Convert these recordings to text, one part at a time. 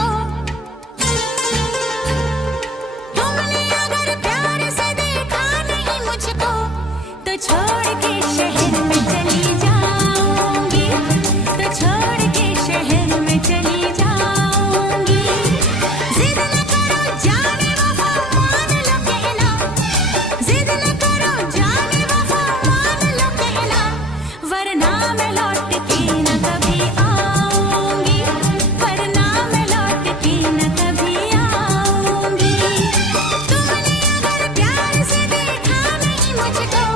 मुझको। तुमने अगर प्यार से देखा नहीं मुझको, तो छोड़ के शहर में चली जाऊंगी, तो छोड़ के शहर में चली जाऊंगी। जिद न करो जाने वफा मान लो कहना, जिद न करो जाने वफा मान लो कहना, वरना मैं लौट के न कभी आऊंगी, वरना मैं लौट के न कभी आऊंगी। तुमने अगर प्यार से देखा नहीं मुझको,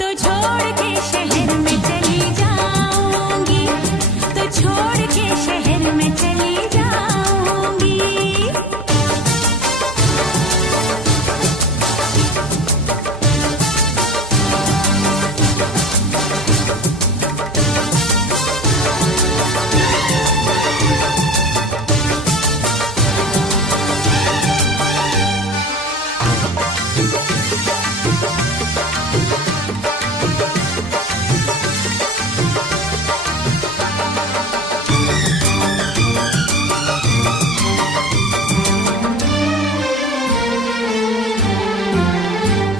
तो छोड़ के शहर में चली जाऊंगी, तो छोड़ के शहर में चली जाऊंगी।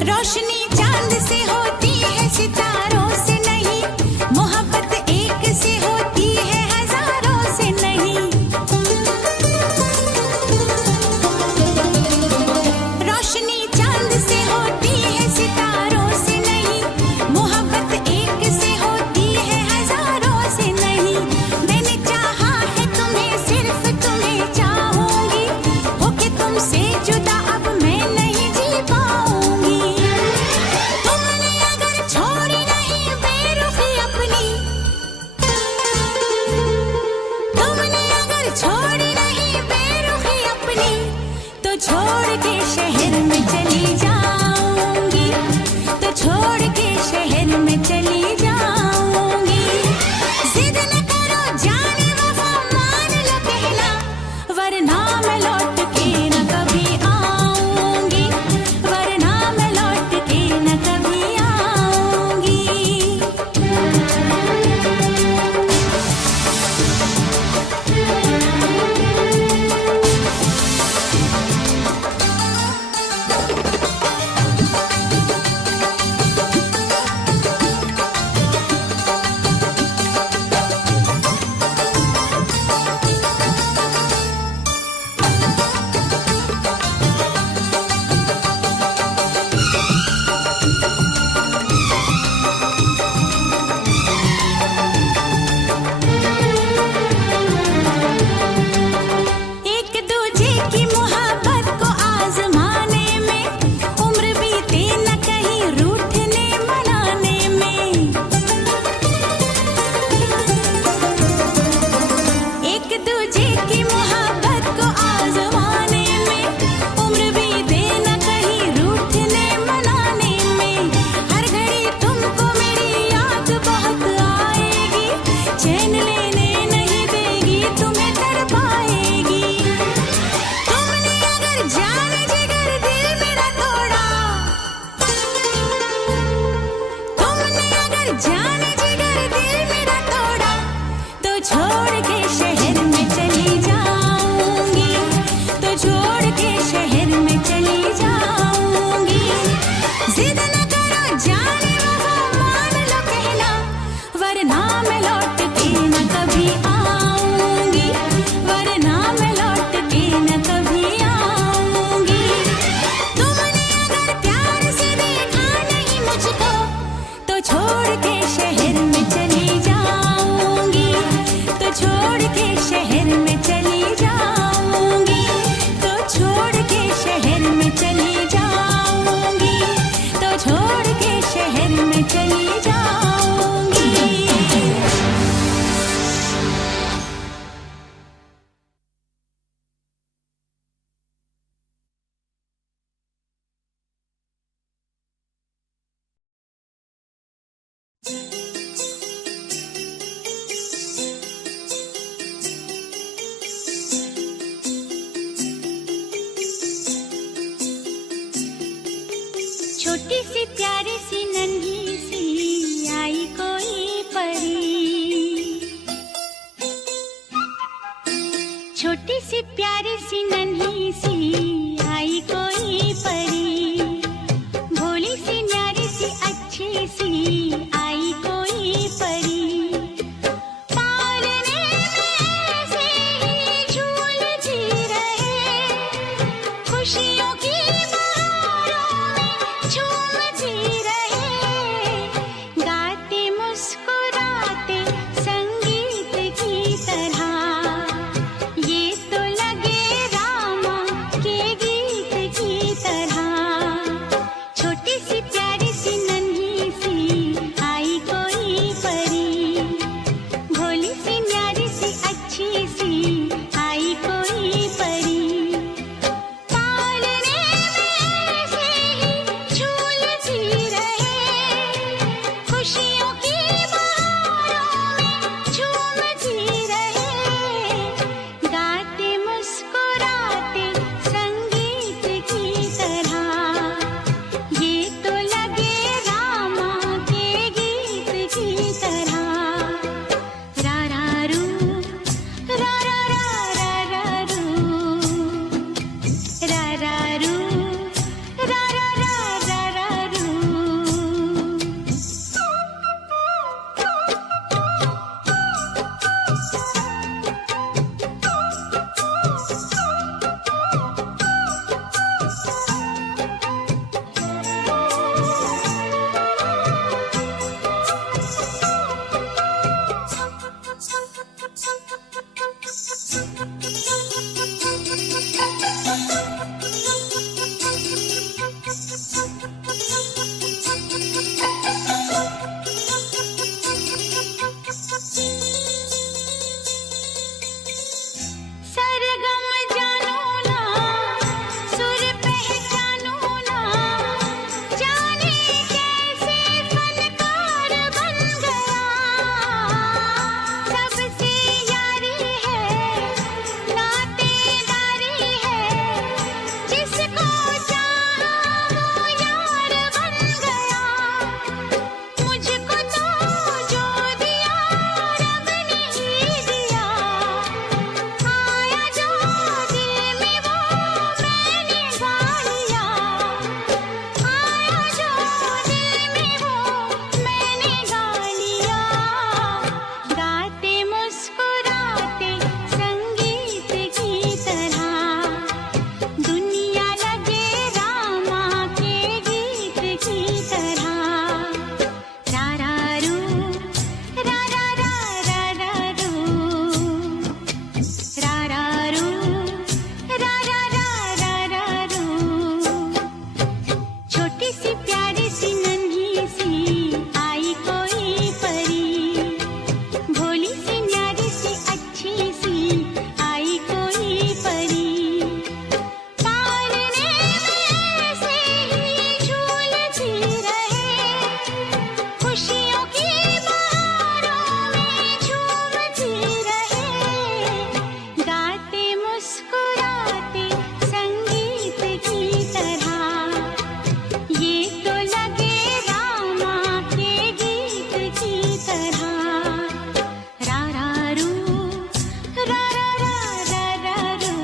रोशनी चांद से होती है सितारों से नहीं, मोहब्बत एक से होती है हजारों से नहीं। रोशनी चांद से होती है सितारों से नहीं, मोहब्बत एक से होती है हजारों से नहीं। मैंने चाहा है तुम्हें, सिर्फ तुम्हें चाहूंगी, होके तुमसे जुदा अब मैं नहीं जी पाऊंगी। तुमने अगर छोड़ी नहीं बेरुखी अपनी, तुमने अगर छोड़ी नहीं बेरुखी अपनी, तो छोड़ के शहर में चली जाऊंगी, तो छोड़ के शहर में चली जाऊंगी। जिद न करो जाने वफा मान लो कहना, वरना मैं लौट के न कभी आऊंगी, वरना मैं लौट के न कभी आऊंगी। एक दूजे की मोहब्बत को आजमाने में, उम्र बीते न कहीं रूठने मनाने में। एक दूजे की मोहब्बत को आजमाने में, उम्र बीते न कहीं रूठने मनाने में। हर घड़ी तुमको मेरी याद बहुत आएगी, चैन लेने नहीं देगी, तुम्हें तड़पाएगी। तुमने अगर जान जिगर दिल मेरा तोड़ा, तुमने अगर जान जिगर दिल मेरा तोड़ा, तो छोड़ के शहर में चली जाऊंगी, तो छोड़ के शहर में चली जाऊंगी। जिद न करो जाने वफा मान लो कहना, वरना मैं लौट के न कभी आऊंगी, वरना मैं लौट के न कभी आऊंगी। तुमने अगर प्यार से देखा नहीं मुझको, तो छोड़ के शहर में चली जाऊंगी, तो छोड़ के शहर में चली जाऊंगी, तो छोड़ के शहर में चली जाऊंगी, तो छोड़ के शहर में चली जाऊंगी। छोटी सी प्यारी सी नन्ही सी आई कोई परी, छोटी सी प्यारी सी नन्ही सी आई कोई परी, भोली सी न्यारी सी अच्छी सी आई कोई परी, पालने में से ही झूलती रहे, खुशियों की बहारों में झूमती रहे, गाते मुस्कुराते संगीत की तरह, ये तो लगे रामा के गीत की तरह, छोटी सी प्यारी सी नन्ही सी आई कोई परी, भोली सी न्यारी सी अच्छी सी आई कोई परी, पालने में से ही झूलती रहे, खुशियों की बहारों में झूमती रहे, गाते मुस्कुराते संगीत की तरह, ये तो लगे रामा के गीत की तरह, रा रा रू, रा रा रा रा रा रू, रा रा रू, रा रा रा रा रा रू। सरगम जानो ना, सुर पहचानो ना, जाने कैसे फनकार बन गया, सबसे यारी है, नातेदारी है, जिसको चाहा वो यार बन गया, मुझको तो जो दिया रब ने ही दिया, आया जो दिल में वो मैंने गा लिया, आया जो दिल में वो मैंने गा लिया, गाते मुस्कुराते संगीत की तरह, दुनिया लगे रामा के गीत की तरह, रा रा रू, रा रा रा रा रा रू, रा रा रू, रा रा रा रा रा रू, छोटी सी प्यारी सी नन्ही सी आई कोई परी, भोली सी न्यारी सी अच्छी सी आई कोई परी, पालने में से ही झूलती रहे, खुशियों की बहारों में झूमती रहे, गाते मुस्कुराते संगीत की तरह, ये तो लगे रामा के गीत की तरह, रा रा रू, रा रा रा रा रा रू,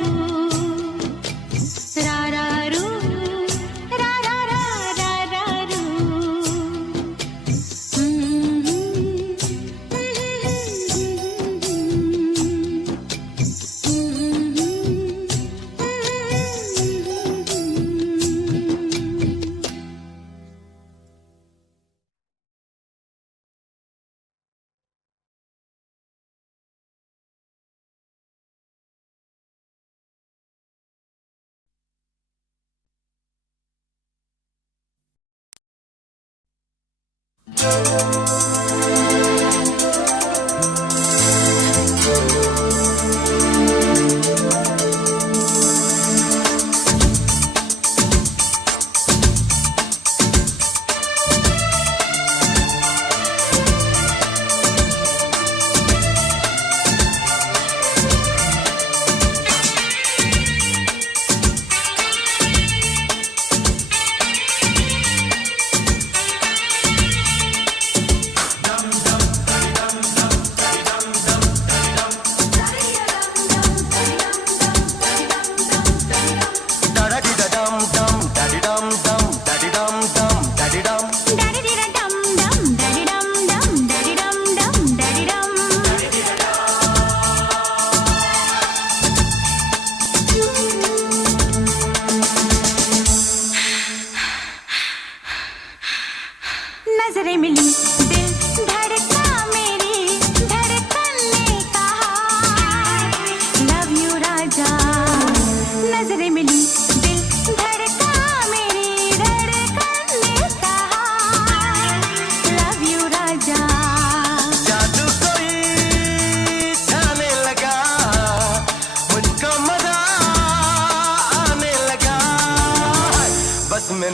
रा रा रू, रा रा रा रा रा रू।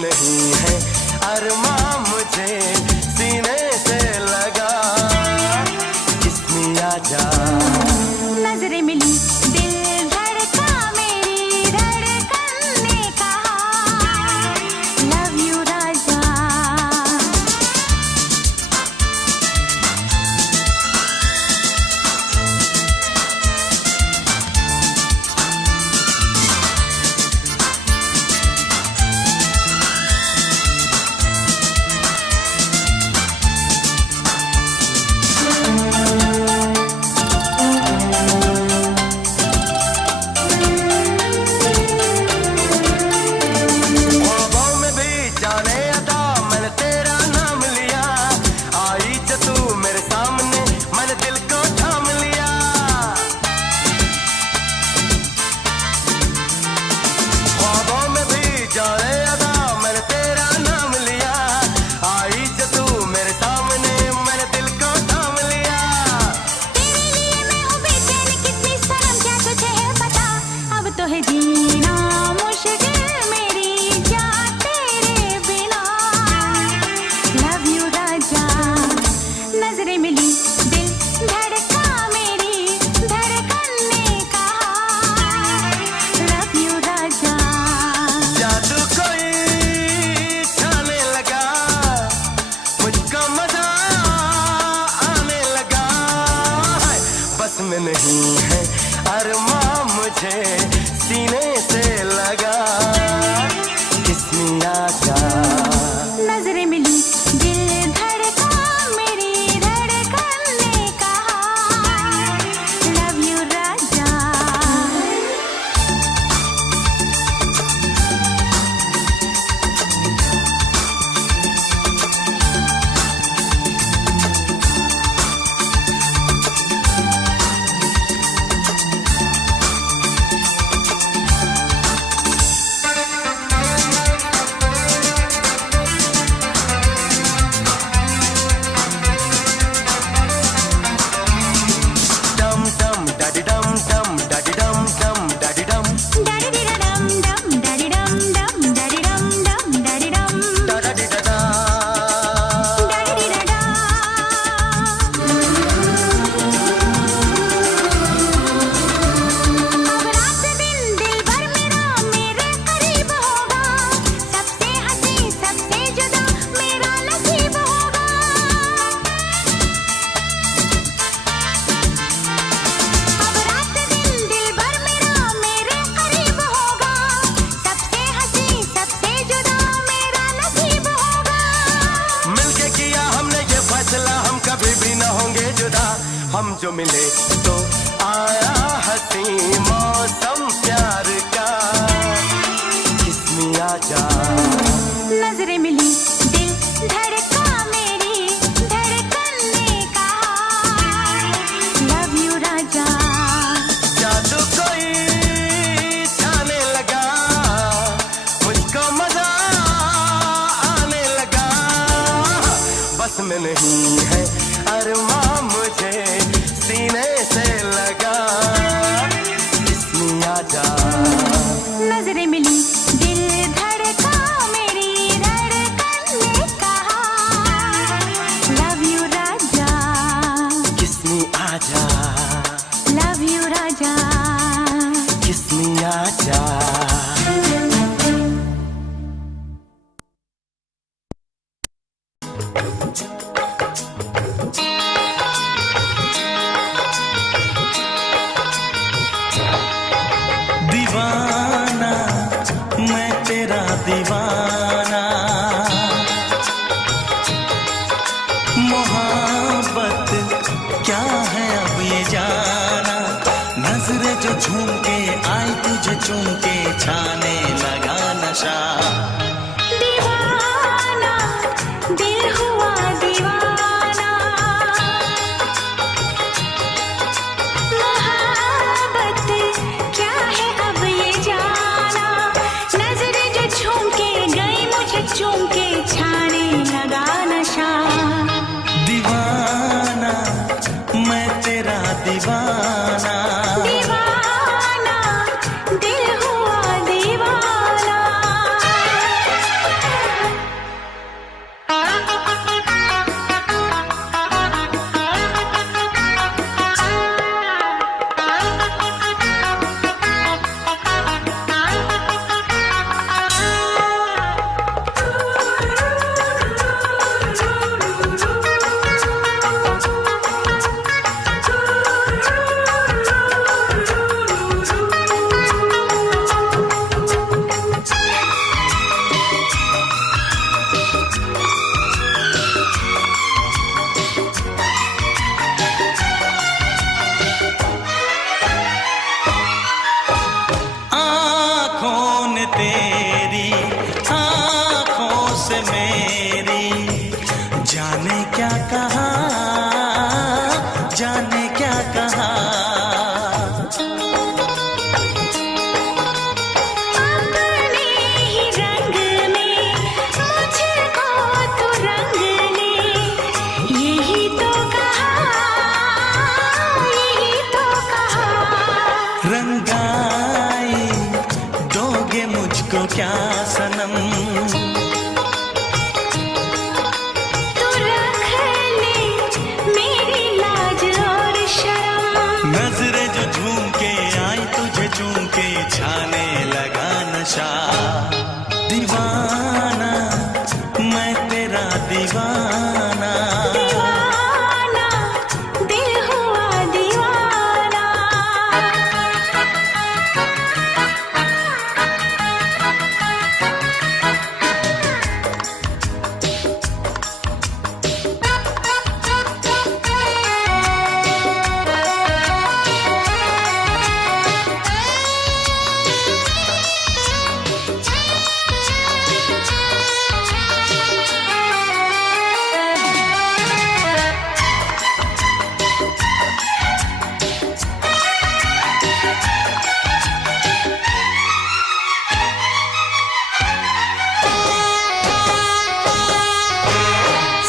नहीं है अरमां मुझे सीने से लगा, किस्मी आजा। नजरें मिली दिल धड़का मेरी धड़कन ने कहा लव यू राजा। में नहीं है अरमां मुझे सीने से लगा, किस्मी आजा। नजरें मिली दिल धड़का मेरी धड़कन ने कहा लव यू राजा। हम जो मिले तो आया हंसी मौसम प्यार का, किस्मी आजा। नजरें मिली दिल धड़का मेरी धड़कन ने कहा लव यू राजा। जादू कोई छाने लगा, मुझको मजा आने लगा, बस में नहीं है अरमां मुझे सीने से लगा, किस्मी आजा। नजरें मिली दिल धड़का मेरी धड़कन ने कहा लव यू राजा, किस्मी आजा। लव यू राजा, किस्मी आजा। दीवाना मैं तेरा दीवाना, मोहब्बत क्या है अब ये जाना, नजरें जो झूम के आई तुझे चूम के छाने लगा नशा। दीवाना दिल हुआ दीवाना, मोहब्बत क्या है अब ये जाना, नजरें जो झूम के गई मुझे चूम के छाने लगा नशा। दीवाना मैं तेरा दीवाना, दीवाना दिल हुआ दीवाना। से मेरी, जाने क्या कहा, जाने क्या कहा। अपने ही रंग में मुझको तो रंग ने, यही तो कहा, यही तो कहा। रंगाई दोगे मुझको क्या सनम, तू रख ले मेरी लाज और शर्म। नजरें जो झूम के आई तुझे चूम के, छाने लगा नशा। दीवाना मैं तेरा दीवाना, दीवाना दिल हुआ दीवाना।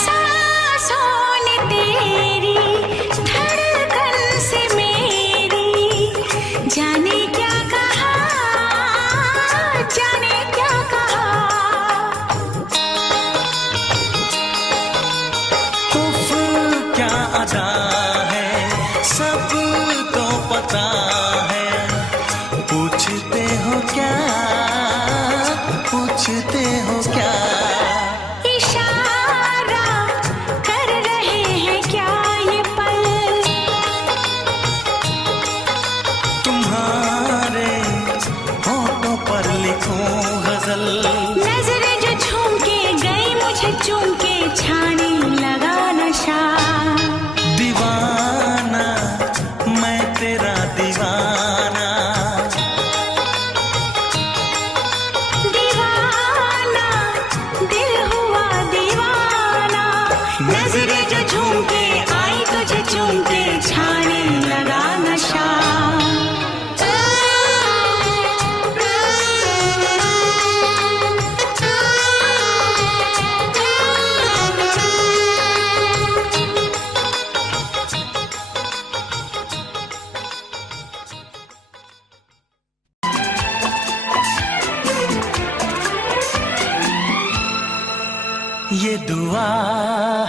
सांसों ने तेरी धड़कन से मेरी, जाने क्या कहा, जाने क्या कहा। उफ क्या अदा है, सबको पता है। पूछते हो क्या, पूछते हो क्या। इशारा कर रहे हैं क्या ये पल, तुम्हारे होठों पर लिखूं गजल। नजरें जो झूम के गई मुझे चूम के, छाने लगा नशा। दीवाना मैं तेरा दीवाना, दीवाना दिल हुआ दीवाना। नजरें जो झूम के आई तुझे चूम के, छाने लगा नशा। ये दुआ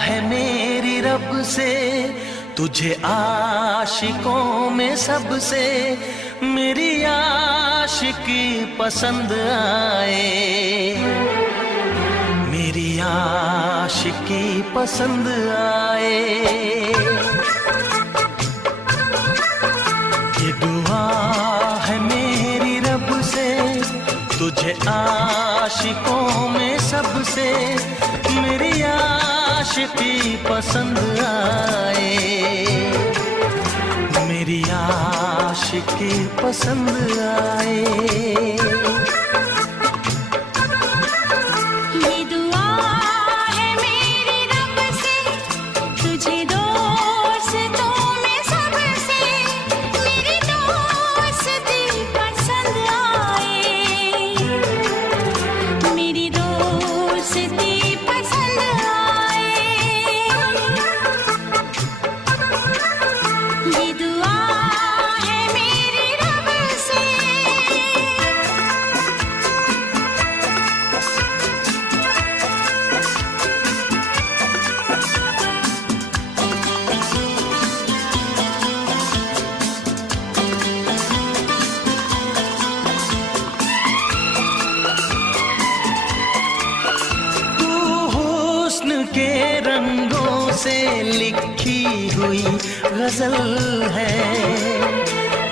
है मेरी रब से, तुझे आशिकों में सबसे मेरी आशिकी पसंद आए, मेरी आशिकी पसंद आए। ये दुआ है मेरी रब से, तुझे आशिकों में सबसे मेरी आशिकी पसंद आए, मेरी आशिकी पसंद आए। ये दुआ है मेरी रब से, तुझे दोस्तों में सबसे मेरी दोस्ती पसंद आए, मेरी दोस्ती पसंद आए। ये दुआ है मेरी रब से। तू हुस्न के रंगों से लिखी हुई गजल है,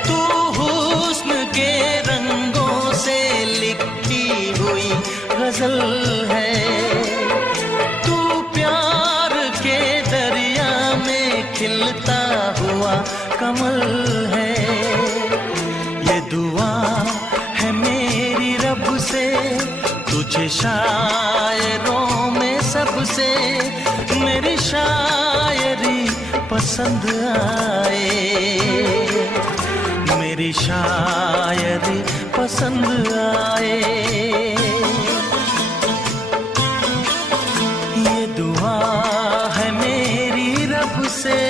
तू हुस्न के रंगों से लिखी हुई गजल है। तू प्यार के दरिया में खिलता हुआ कमल है। ये दुआ है मेरी रब से, तुझे शायरों में सबसे मेरी शायरी पसंद आए, मेरी शायरी पसंद आए। ये दुआ है मेरी रब से,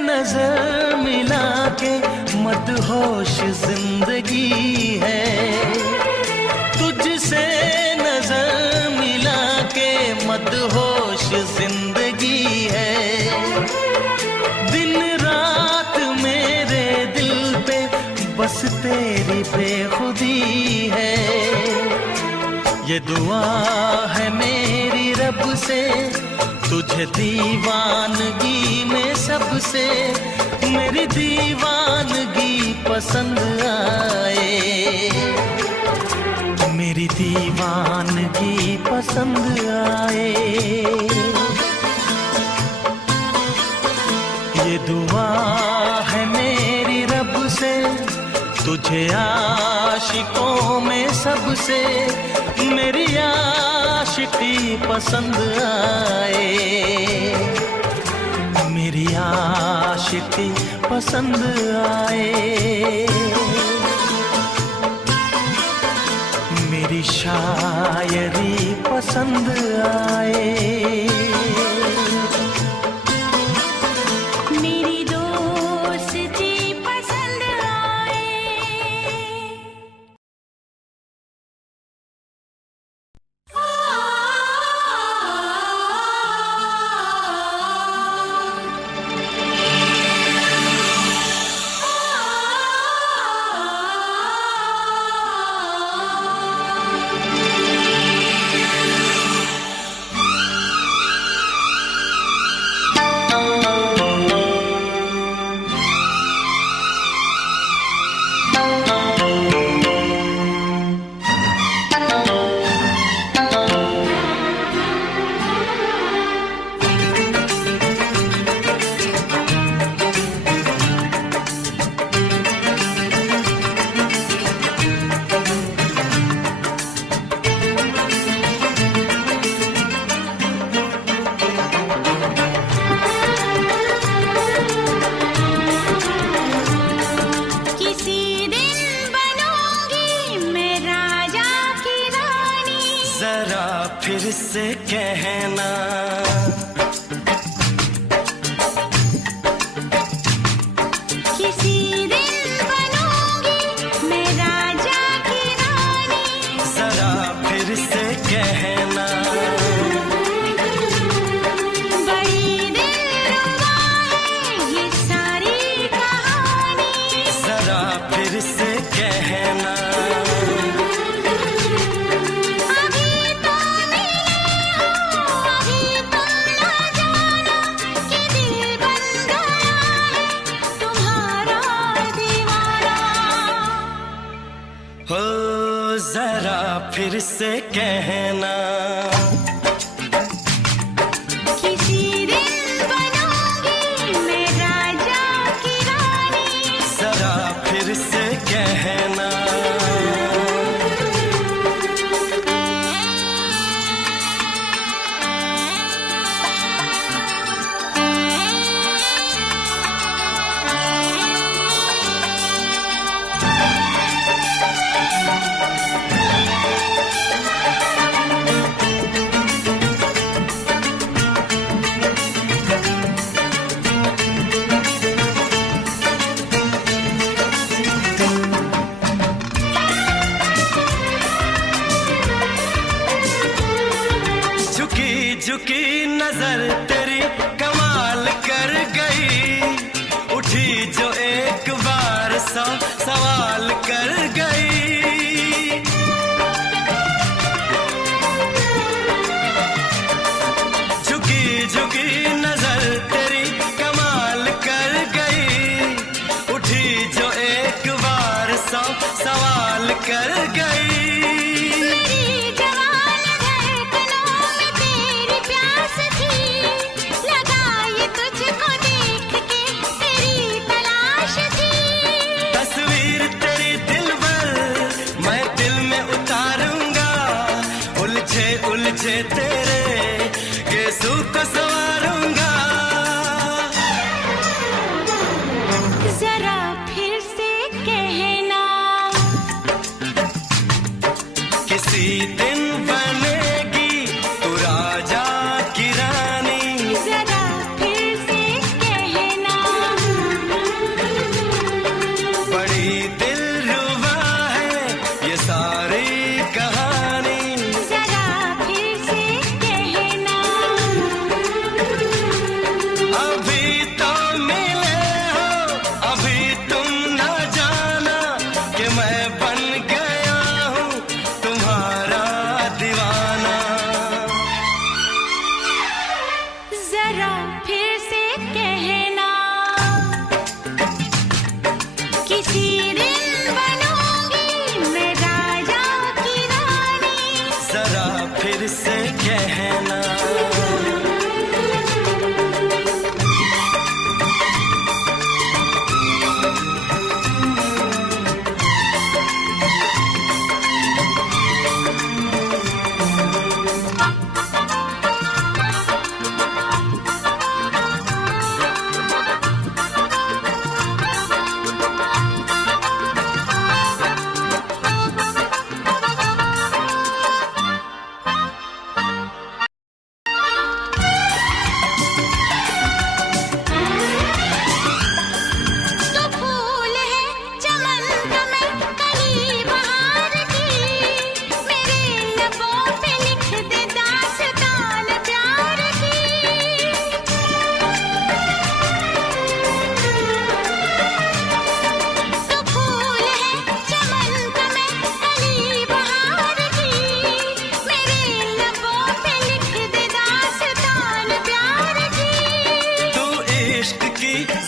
नजर मिला के मदहोश जिंदगी है, तुझसे नजर मिला के मदहोश जिंदगी है। दिन रात मेरे दिल पे बस तेरी बेखुदी है। ये दुआ है मेरी रब से, तुझे दीवानगी में सबसे मेरी दीवानगी पसंद आए, मेरी दीवानगी पसंद आए। ये दुआ है मेरी रब से, तुझे आशिकों में सबसे मेरी आशिकी पसंद आए, मेरी आशिकी पसंद आए। मेरी शायरी पसंद आए, मेरी दोस्ती पसंद आए। फिर से कहना किसी दिन बनूंगी मैं राजा की रानी, जरा फिर से कहना बड़ी दिलरुबा है ये सारी कहानी। फिर से कहना, किसी दिन बनूंगी मैं राजा की रानी। जरा फिर से कहना, झुकी नजर तेरी कमाल कर गई, उठी जो एक बार 100 सवाल कर गई। झुकी झुकी नजर तेरी कमाल कर गई, उठी जो एक बार 100 सवाल कर गई। उलझे तेरे गेसू को संवारूंगा, जरा फिर से कहना, किसी दिन बनेगी तू राजा की रानी। जरा फिर से कहना, बड़ी दिलरुबा है ये सारी कहानी। जरा फिर से कहना, किसी दिन बनूंगी मैं राजा की रानी। जरा फिर से कहना,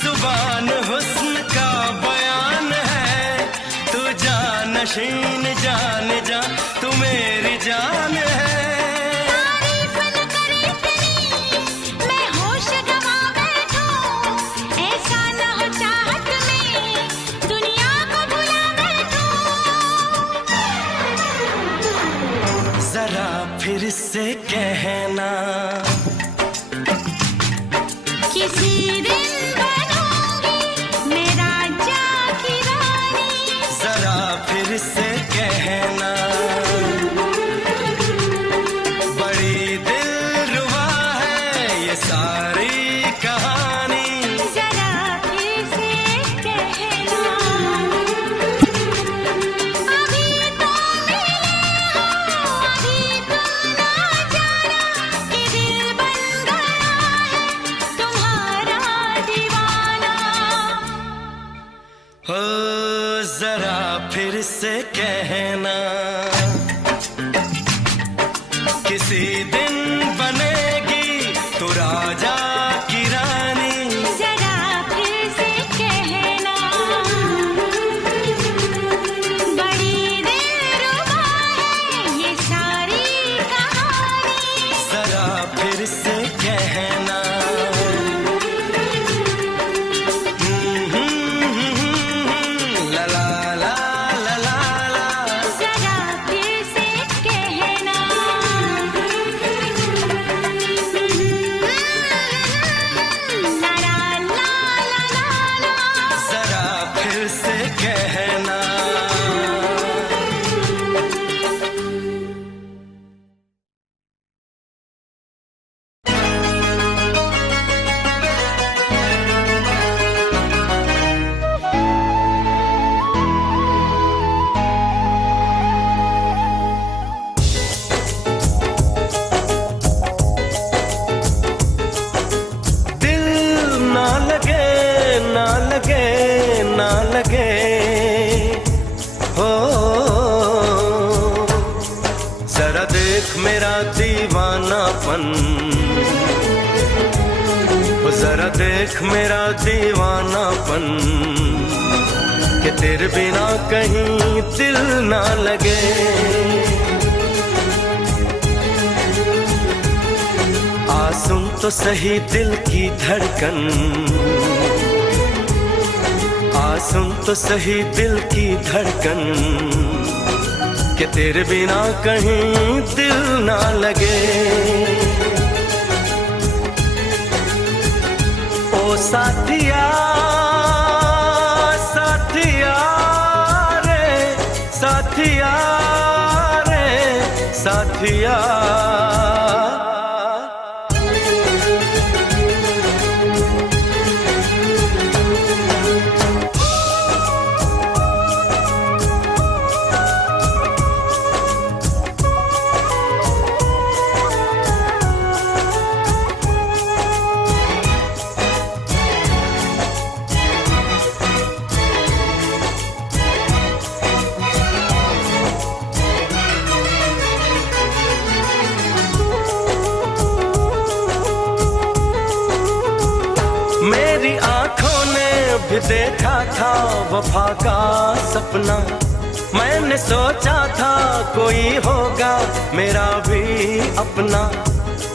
जुबान हुस्न का बयान है, तू जानशीन जान जा तू मेरी जान है। तारीफ न करे इतनी मैं होश गंवा बैठूं, ऐसा न हो चाहत में दुनिया को भुला बैठूं। जरा फिर से कहना, किसी दिन फिर से कहना, बड़ी दिलरुबा है ये सारी कहानी। जरा फिर से कहना, अभी तो मिले हो, अभी तुम ना जाना कि दिल बन गया है तुम्हारा दीवाना। हो जरा फिर से कहना, किसी दिन बनेगी तू राजा की रानी। जरा फिर से कहना, बड़ी दिलरुबा है लगे ना लगे हो, जरा देख मेरा दीवानापन, जरा देख मेरा दीवानापन, कि तेरे बिना कहीं दिल ना लगे। आ सुन तो सही दिल की धड़कन, आ सुन तो सही दिल की धड़कन, कि तेरे बिना कहीं दिल ना लगे। ओ साथिया साथिया रे, साथिया रे साथिया। मेरी आंखों ने भी देखा था वफा का सपना, मैंने सोचा था कोई होगा मेरा भी अपना।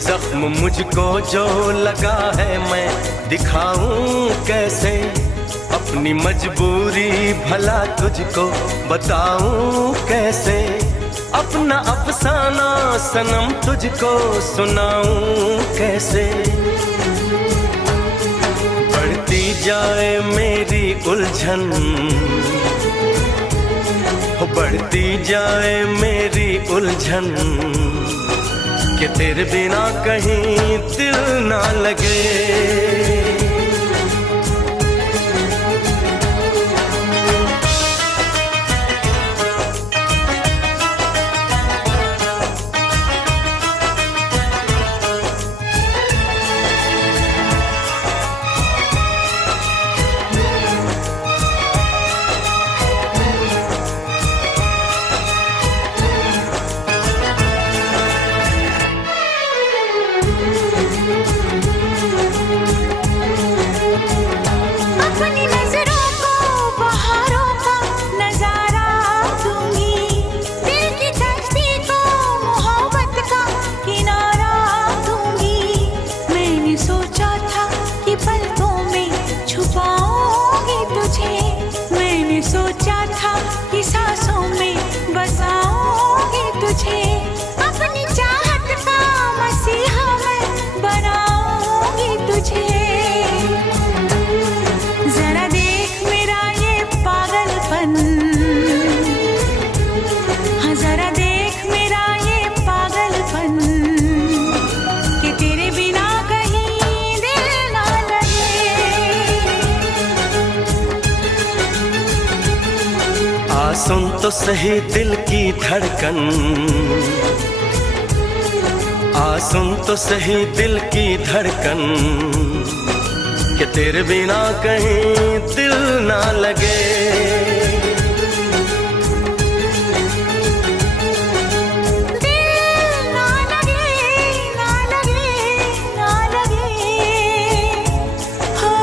जख्म मुझको जो लगा है मैं दिखाऊं कैसे, अपनी मजबूरी भला तुझको बताऊं कैसे, अपना अफसाना सनम तुझको सुनाऊं कैसे। बढ़ती जाए मेरी उलझन, बढ़ती जाए मेरी उलझन, कि तेरे बिना कहीं दिल ना लगे। सोचा था कि सांसों में बसाऊंगी तुझे, अपनी चाहत का मसीहा मैं बनाऊंगी तुझे। जरा देख मेरा ये पागलपन, हाँ जरा देख मेरा ये पागलपन, कि तेरे बिना कहीं दिल ना लगे। आ सुन तो सही दिल की धड़कन, आ सुन तो सही दिल की धड़कन, कि तेरे बिना कहीं दिल ना लगे। दिल ना लगे, ना लगे, ना लगे, हो।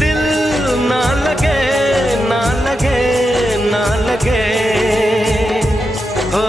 दिल ना लगे, ना लगे, ना लगे, हो।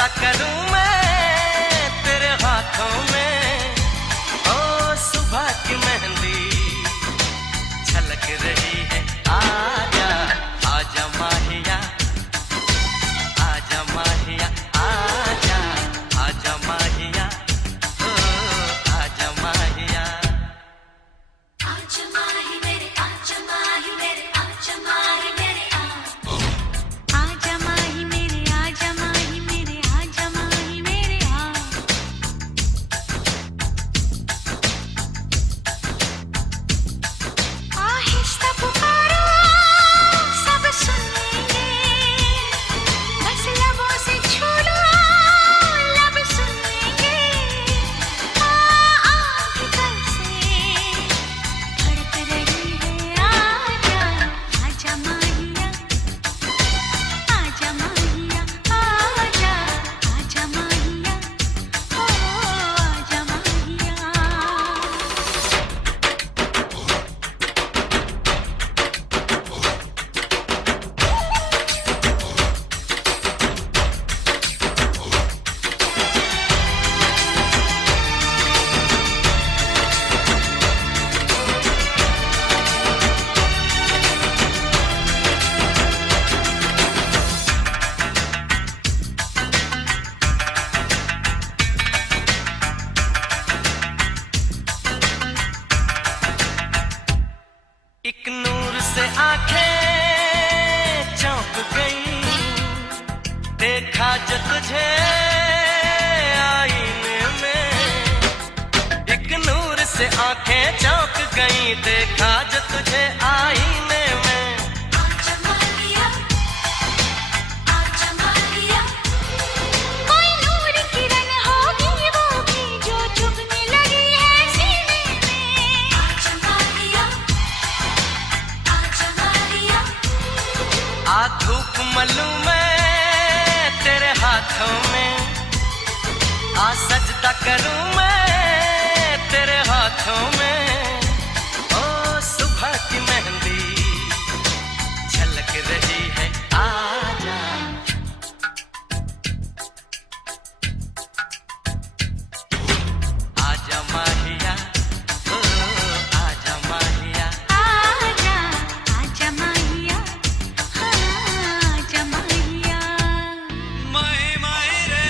सजदा करूं मैं तेरे हाथों में। ओ सुबह की मेहंदी छलक रही है, आजा आजा माहिया, आजा माहिया, आजा आजा माहिया, ओ आजा माहिया। आजा माही मेरे, आजा माही मेरे, आजा माही मेरे, आजा माही मेरे, आजा माही मेरे, आजा माही मेरे, आहिस्ता पुकारो सब सुनेंगे, बस लबों से छू लो लब सुनेंगे। भीतर से धड़क रही है, आजा आजा माहिया, आजा माहिया, आजा आजा माहिया, ओ आजा माहिया। एक नूर से आंखें चौंक गई, देखा जो तुझे आईने में। एक नूर से आंखें चौंक गई, देखा जो तुझे आईने में। आजा माहिया, आजा माहिया, कोई नूर किरण होगी वो भी जो चुभने लगी है सीने में। आजा माहिया, आजा माहिया, आ धूप मलूं मैं तेरे हाथों में, आ सजदा करूं मैं तेरे हाथों में। ओ सुबह की मेहंदी झलक रही है, आजा आजा माहिया, ओ आजा माहिया। आजा आजा माहिया, आजा माहिया। माही माही रे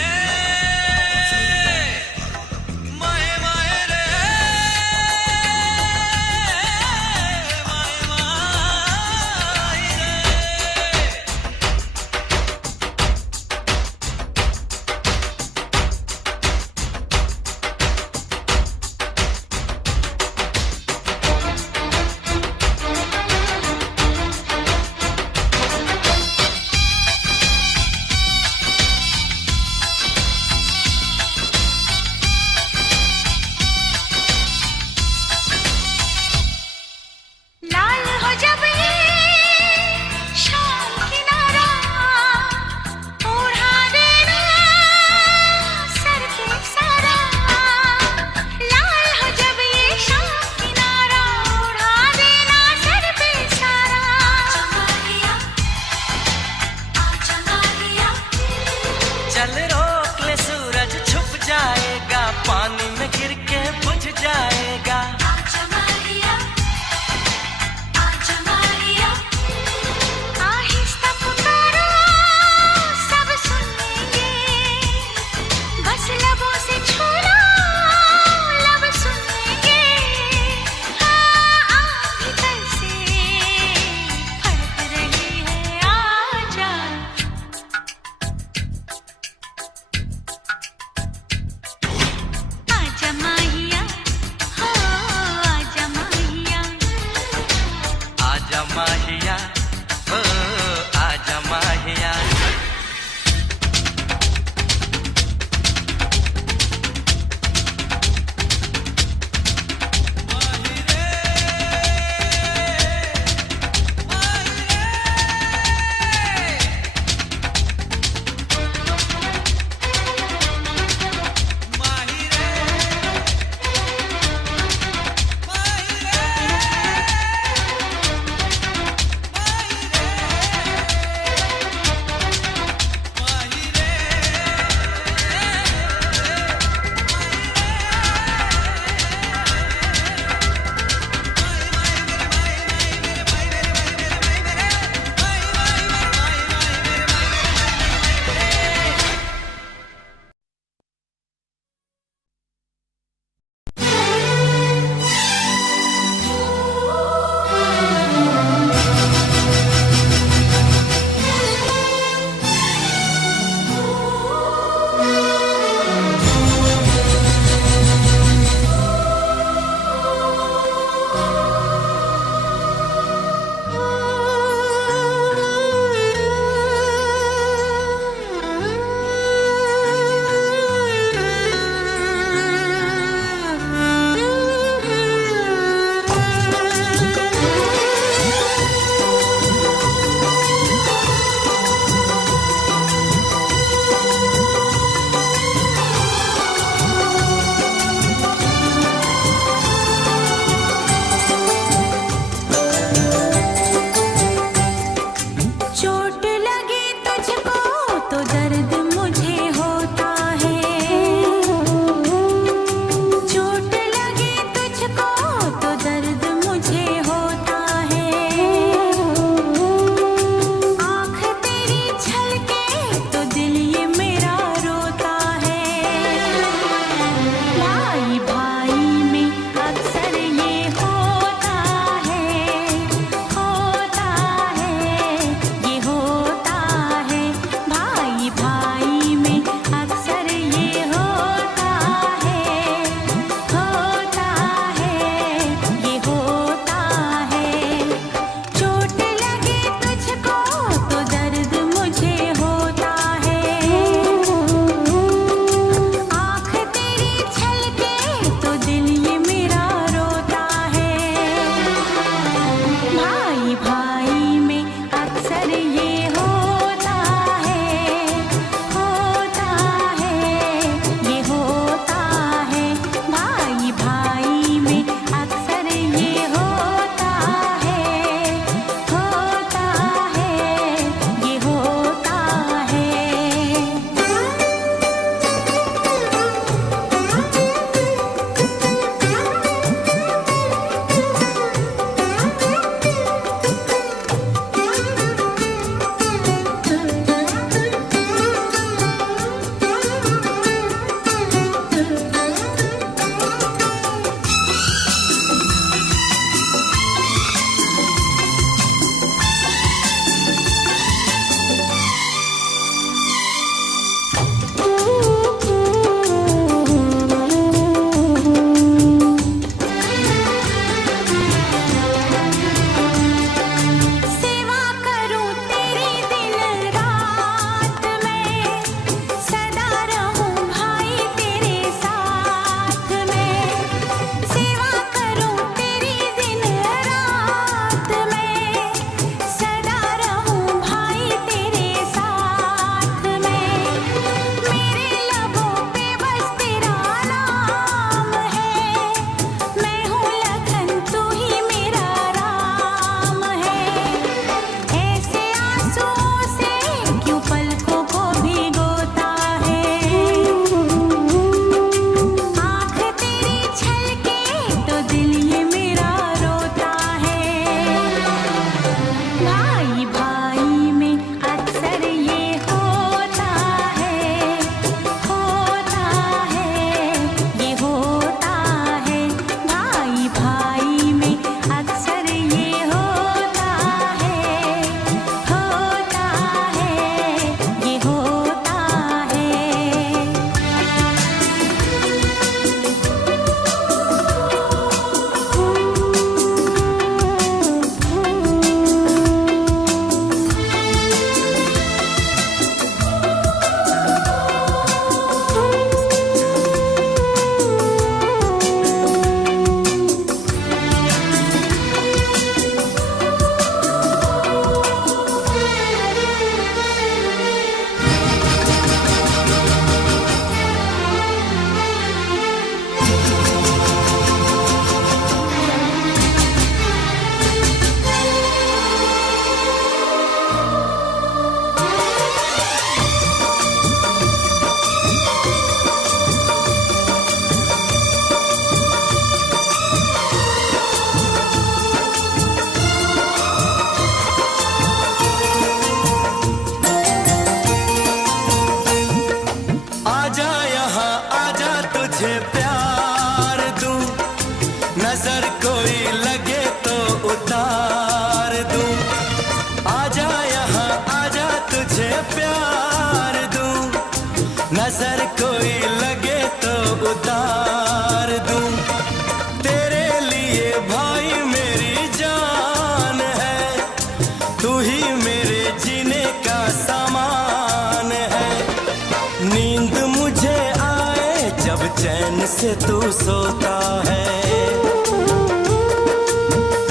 चैन से तू सोता है।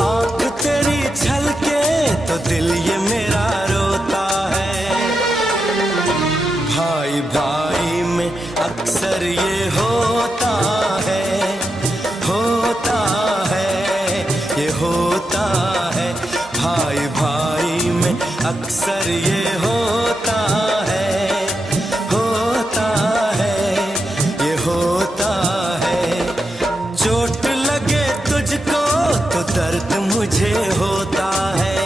आँख तेरी छलके तो दिल ये मेरा रोता है। भाई भाई में अक्सर ये होता है, होता है, ये होता है। भाई भाई में अक्सर ये होता है, होता है, ये होता है। चोट लगे तुझको तो दर्द मुझे होता है।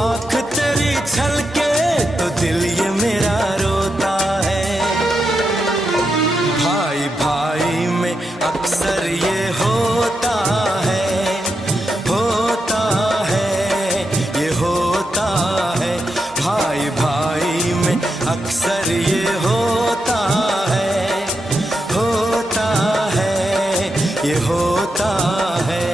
आँख तेरी छलके तो दिल ये मेरा रोता है। भाई भाई में अक्सर ये होता है, होता है, ये होता है। भाई भाई में अक्सर ये होता है, होता है, ये होता है।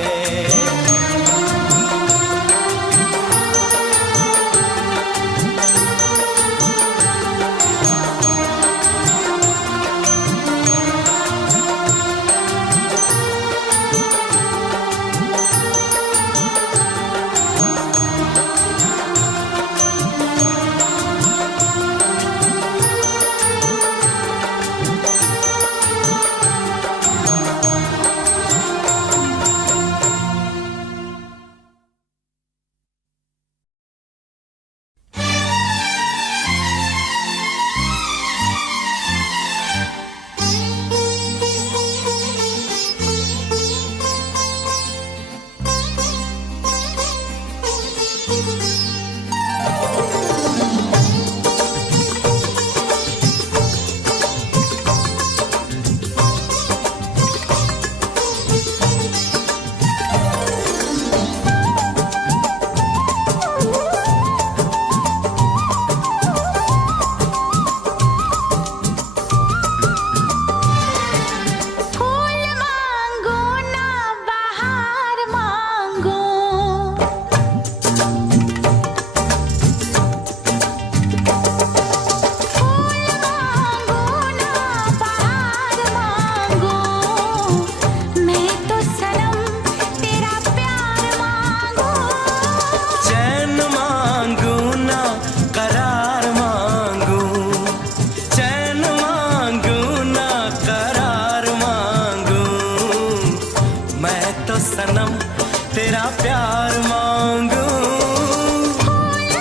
तेरा प्यार मांगू।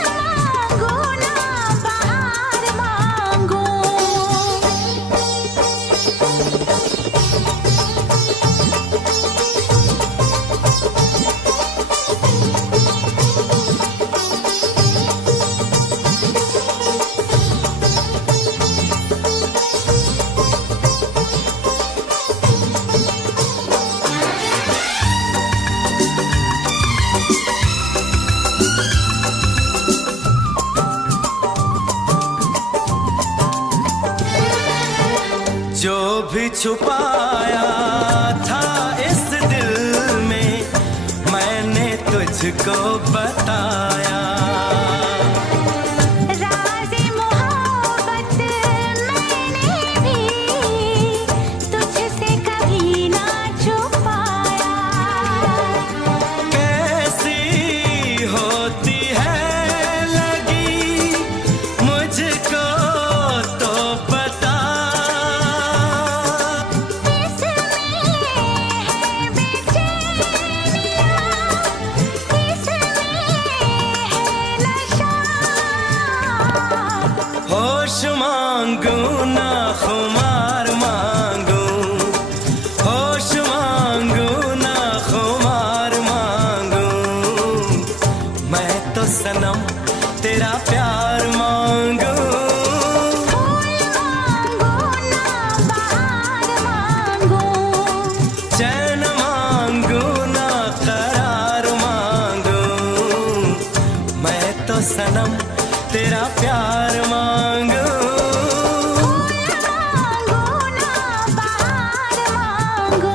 मांगो ना बहार मांगो। जो भी छुपाया था इस दिल में मैंने तुझको बताया। राज़े मोहब्बत मैंने भी तुझसे कभी ना छुपाया। कैसी होती है लगी मुझको तो पता। होश मांगू ना खुमार मांगू। होश मांगू ना खुमार मांगू। मैं तो सनम तेरा प्यार मांगू। मांगो ना बहार मांगो। चैन मांगू ना करार मांगू। मैं तो सनम तेरा प्यार मांगू। मांगो ना बहार मांगो।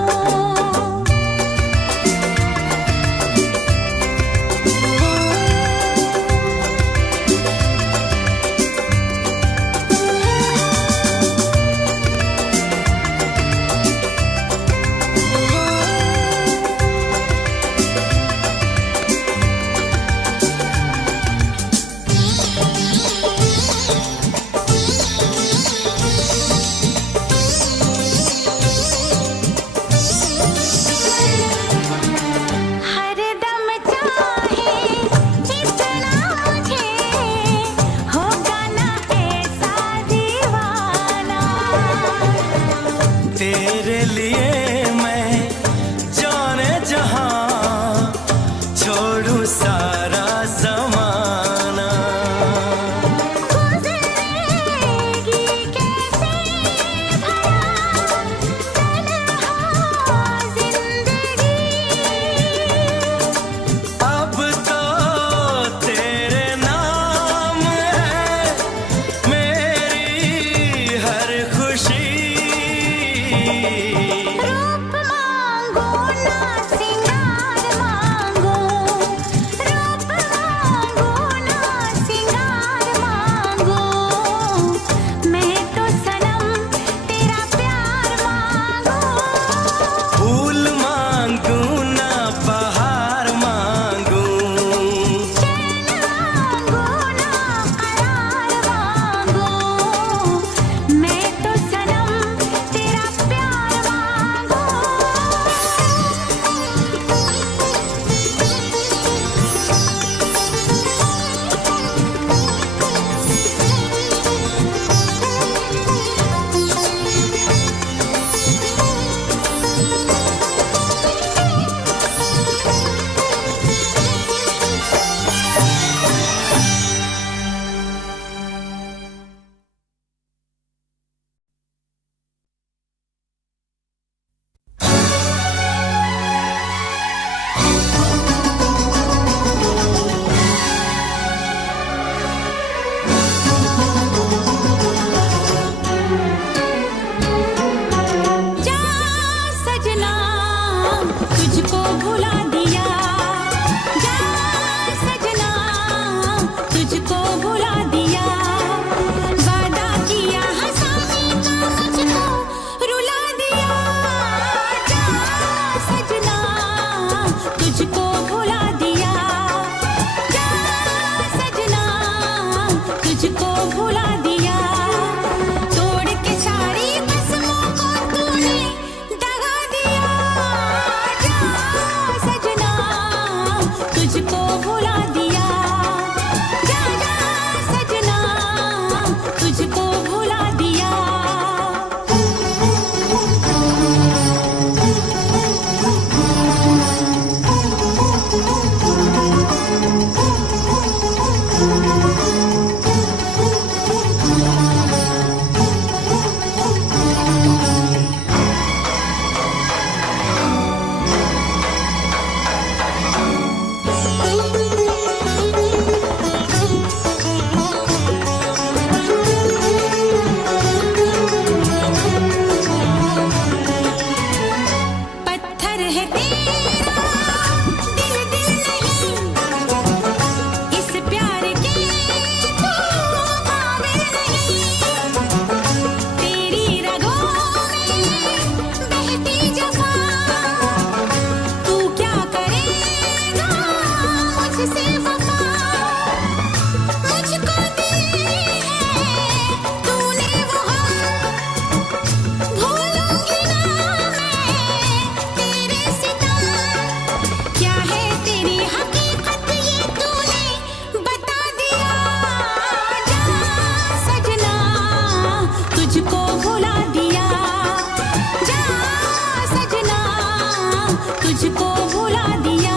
तुझको भुला दिया,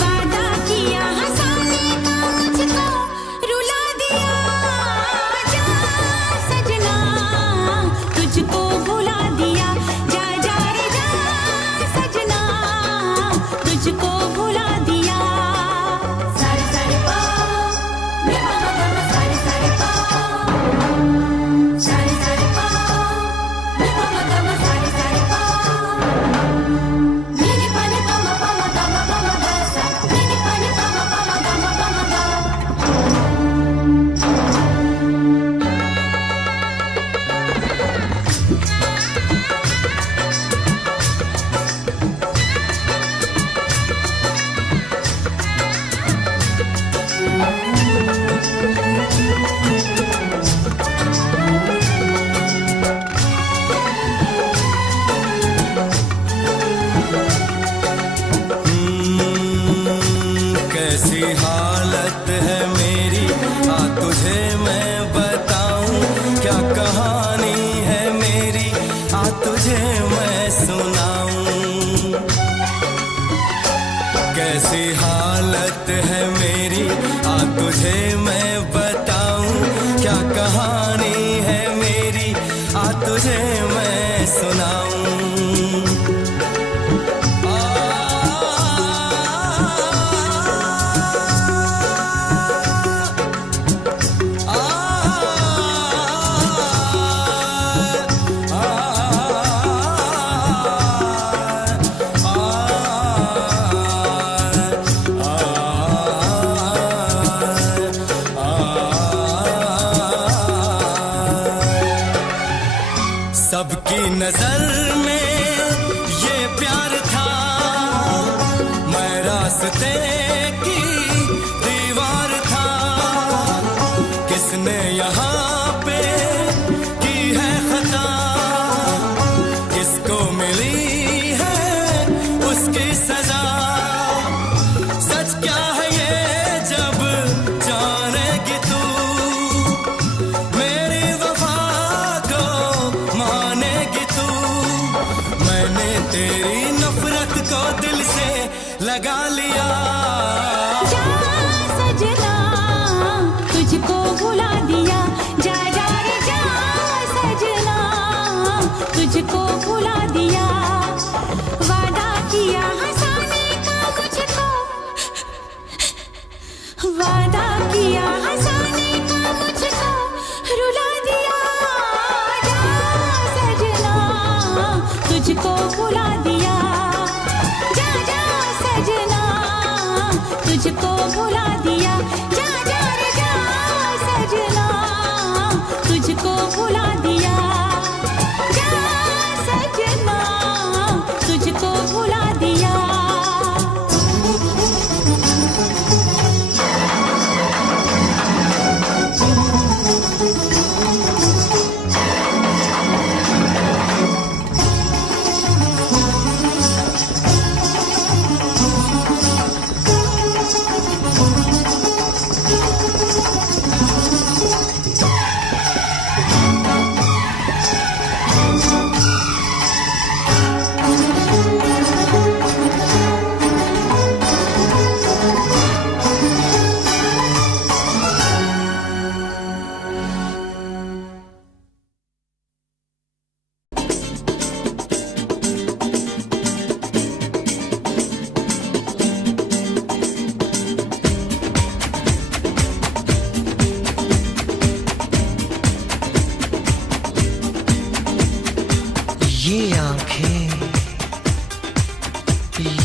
वादा किया हंसाने का मुझको रुला दिया। जा सजना तुझको भुला दिया, जा जा रे जा सजना तुझको भुला दिया। सारे सारे पा मे मा गा मा सारे सारे पा, सारे सारे पा मे मा गा मा सारे सारे पा, मेरे पाने पा मा गा मा गा सा, मेरे पाने पा मा गा मा गा। कैसी हालत है मेरी, आ तुझे मैं बताऊं, क्या कहानी है मेरी, आ तुझे मैं सुनाऊं। कैसी हालत है मेरी, आ तुझे मैं बताऊं, क्या कहानी है मेरी, आ तुझे मैं सुनाऊं। सबकी नजर में ये प्यार था, मैं रास्ते की दीवार था। किसने यहाँ पे की है खता, किसको मिली है उसकी सजा। सच क्या है ये जब जानेगी तू, मेरी वफा को मानेगी तू। मैंने तेरी नफरत को दिल से लगा लिया। जा सजना तुझको भुला दिया, जा जा रे जा सजना तुझको भुला दिया। वादा किया हंसाने का मुझको, वादा किया हंसाने का मुझको रुला दिया। जा सजना तुझको भुला दिया, जा जा सजना तुझको भुला दिया। जा जा रे जा सजना तुझको भुला दिया, जा सजना तुझको भुला दिया। ये आंखें,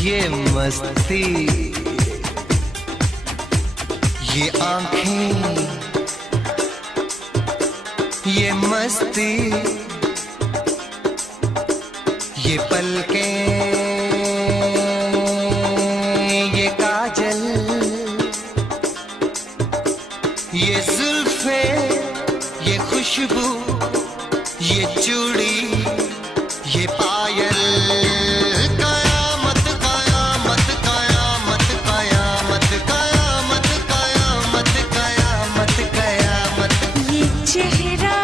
ये मस्ती, ये आंखें, ये मस्ती, ये पलकें, ये काजल, ये जुल्फे, ये खुशबू, ये चूड़ी, ये पायल। कयामत कयामत कयामत कयामत कयामत कयामत कयामत कयामत। ये चेहरा,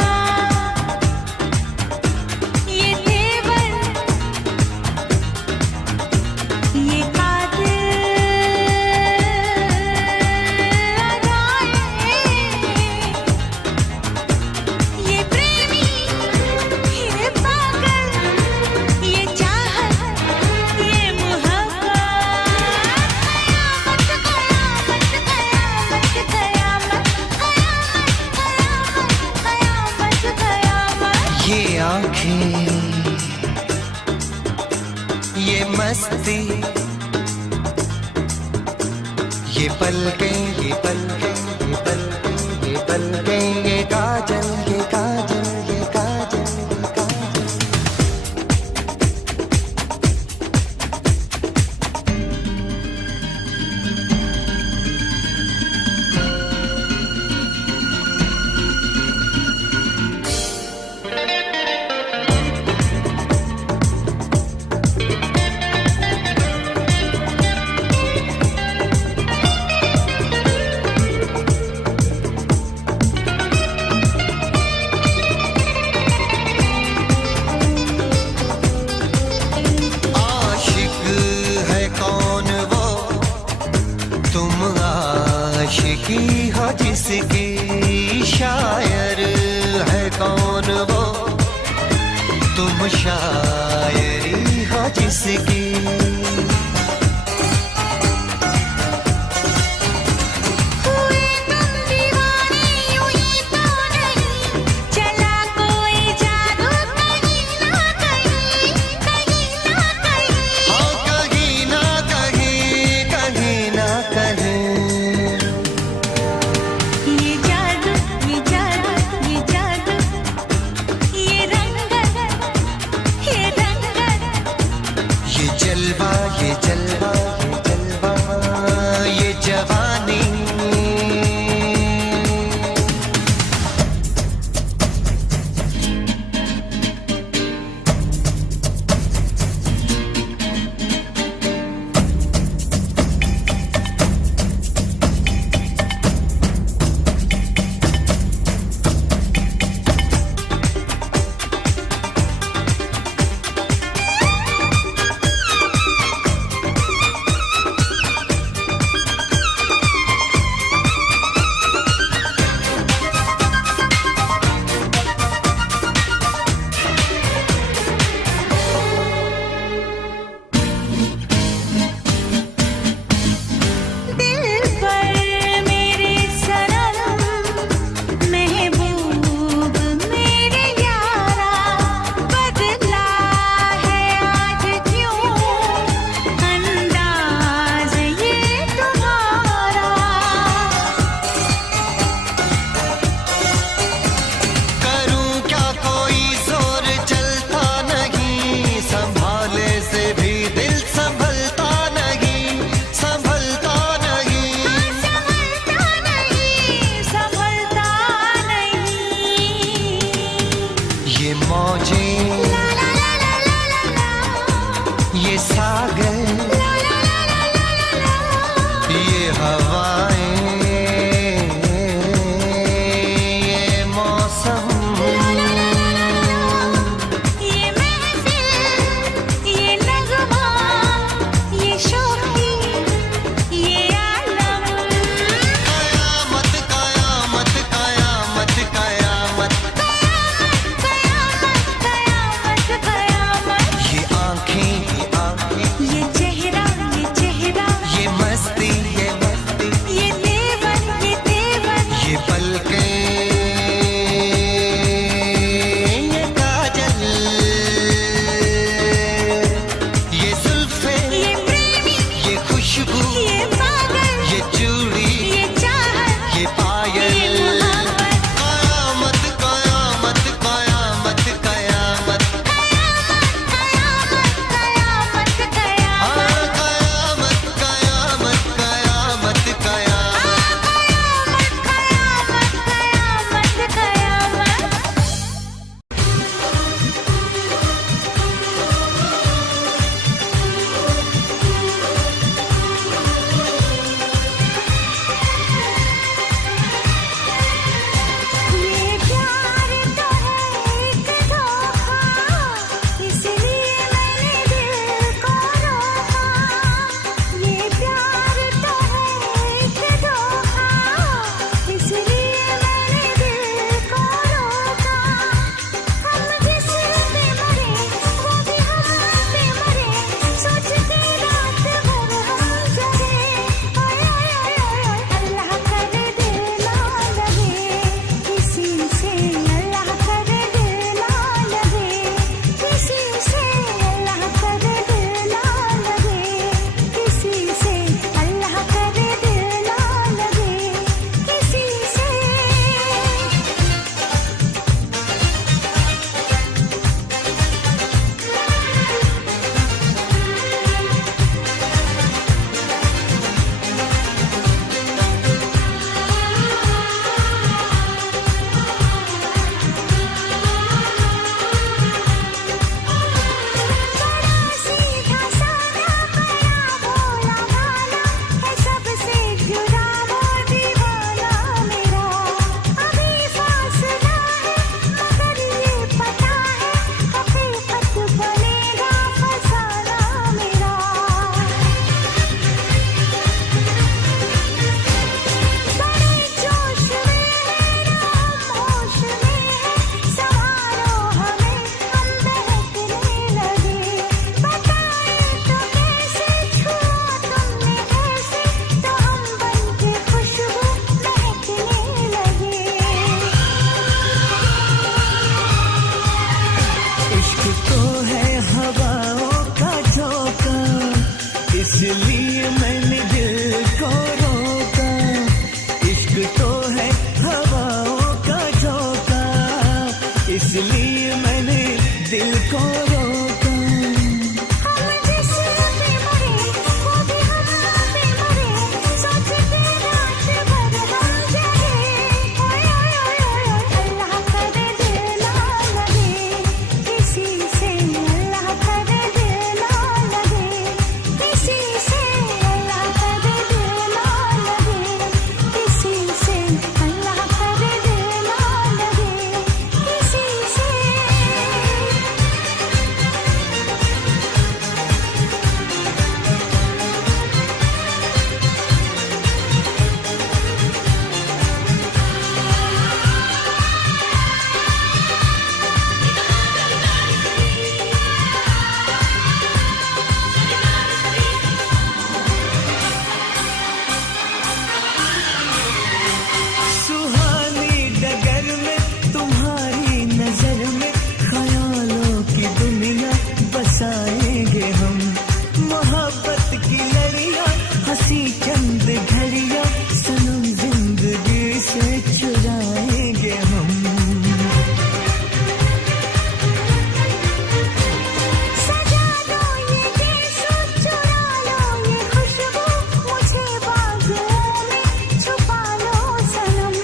ये तेवर, ये मस्ती, ये पलकें, ये पलकें, ये पलकें, ये पलकें, ये काजल, ये काजल, ये काजल, ये काजल। आशिक है कौन वो, तुम आशिकी हो जिसकी, शायर है कौन वो, तुम शायरी हो जिसकी। हुए तुम दीवाने यूं ही तो नहीं, चला कोई जादू कहीं ना कहीं, कहीं ना कहीं। हाँ कहीं ना कहीं, कहीं ना कहीं। ये जादू, ये जादू, ये जादू, ये रंगत, ये रंगत, ये जलवा, ये जलवा, ये जलवा, ये जवानी। दिल पर मेरे सनम, महबूब मेरे यारा, बदला है आज क्यों अंदाज ये तुम्हारा। करूं क्या कोई जोर चलता नहीं, संभाले से भी दिल संभलता नहीं, संभलता नहीं। संभलता नहीं, संभलता नहीं। ये मौजें, ला ला ला ला ला ला ला, ये सागर, ला ला ला ला ला ला ला, ये हवाएं, ये मौसम, ये महफिल, ये नगमा, ये शौकी, ये आलम। कयामत, कयामत, कयामत, कयामत। कयामत, कयामत, कयामत। ये आंखें, ये आंखें, इसलिए मैंने दिल को रोका, इश्क तो है हवाओं का झोंका, इसलिए मैंने दिल को रोका। हम जिस पे मरे वो भी हम पे मरे, सोचते रात भर हम जगे। ओए ओए ओए ओए अल्लाह करे दिल ना लगे किसी से, अल्लाह करे दिल ना लगे किसी से, अल्लाह करे दिल ना लगे किसी से, अल्लाह करे दिल ना लगे किसी से। सुहानी डगर में तुम्हारी नजर में ख्यालों की दुनिया बसाएंगे हम, मोहब्बत की लड़ियां हंसी चंद घड़ियां सनम जिंदगी से चुराएंगे हम। सजा दो ये देश, चुरा लो ये खुशबू, मुझे बाजुओं में छुपा लो सनम,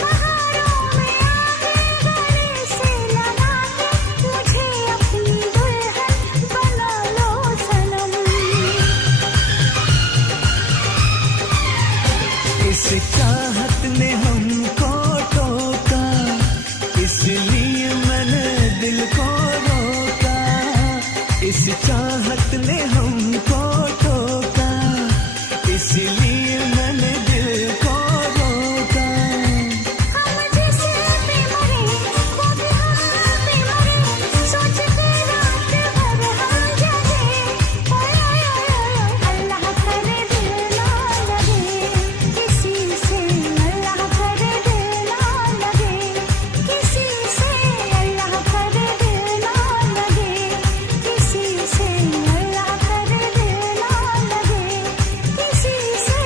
बहारों में आगे गले से लगा के मुझे अपनी दुल्हन बना लो सनम। इस चाहत ने हमको टोका, इसलिए मैंने दिल को रोका, इस चाहत ने हमको टोका, इसलिए मैंने दिल को रोका। हम जिस पे मरे वो भी हम पे मरे, सोचते रात भर हम जगे। ओए ओए ओए ओए अल्लाह करे दिल ना लगे किसी से, अल्लाह करे दिल ना लगे किसी से, अल्लाह करे दिल ना लगे किसी से, अल्लाह करे दिल ना लगे किसी से।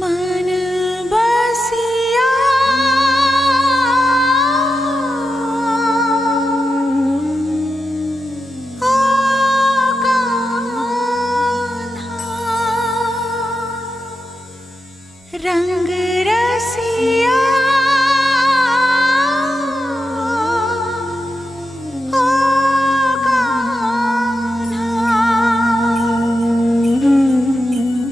मन बसिया ओ कान्हा, रंग रसिया ओ कान्हा,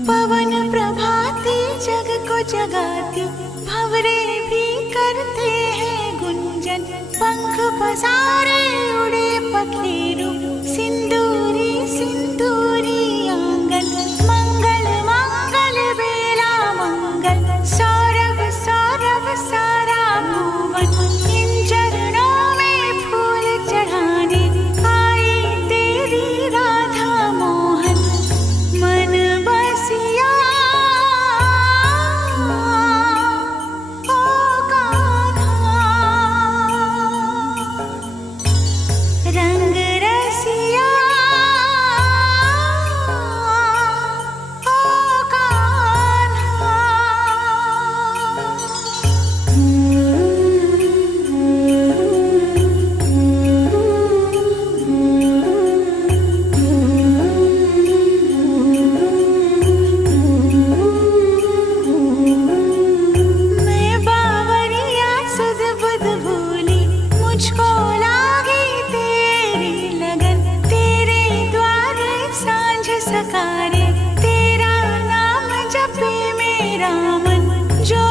पवन प्रभाती जग को जगाती, भंवरे भी करते हैं गुंजन, पंख पसारे उड़े पखेरु, सिंदूरी सिंदूरी आंगन, मंगल मंगल बेला मंगल, सौरभ सौरभ सारा भुवन, इन चरणों में फूल चढ़ाने आई तेरी राधा मोहन। मन बसिया ओ कान्हा, रंग रसिया ओ कान्हा। मैं बावरिया सुध बुध भूली, मुझको लागी तेरी लगन, तेरे द्वारे सांझ सकारे, तेरा नाम जपे मेरा मन, जो